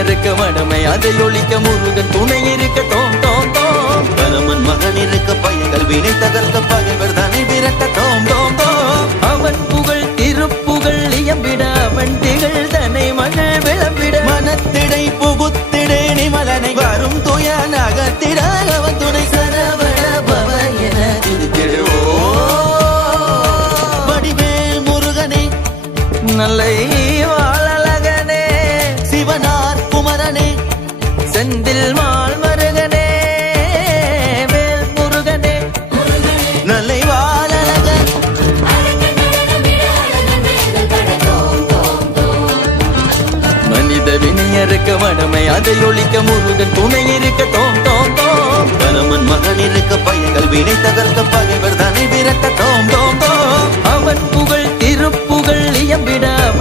இருக்க மடமை அதை ஒழிக்க முருகன் துணை இருக்க தோம் தோம் தோம். பரமன் மகன் இருக்க பையங்கள் வினை தகர்க்க பகைவர் தானே விரட்ட தோம் தோம் தோம். அவன் புகழ் திருப்புகழ் இயம்பிட அவன் திகழ் தன்னை மகள் விளம்பிட மனத்திடை புகுத்திடே நிமலனை வரும் துய நகத்திட அவன் துணை சரவண பவ என துதித்திடுவோ. வடிவேல் முருகனே நல்லை வாழலகனே சிவனார் குமரனே செந்தில் மால் மருகனே வேல் முருகனே நல்லை வாழலகன் மனித வினையறுக்க மடமை அதை ஒழிக்க முருகன் துணை இருக்க தோம் தோம் தோம். பரமன் மகன் இருக்க பையங்கள் வினை தகர்க்க பகைவர் தானே விரட்ட தோம் தோம் தோம். அவன் புகழ் திருப்புகழ் இயம்பிட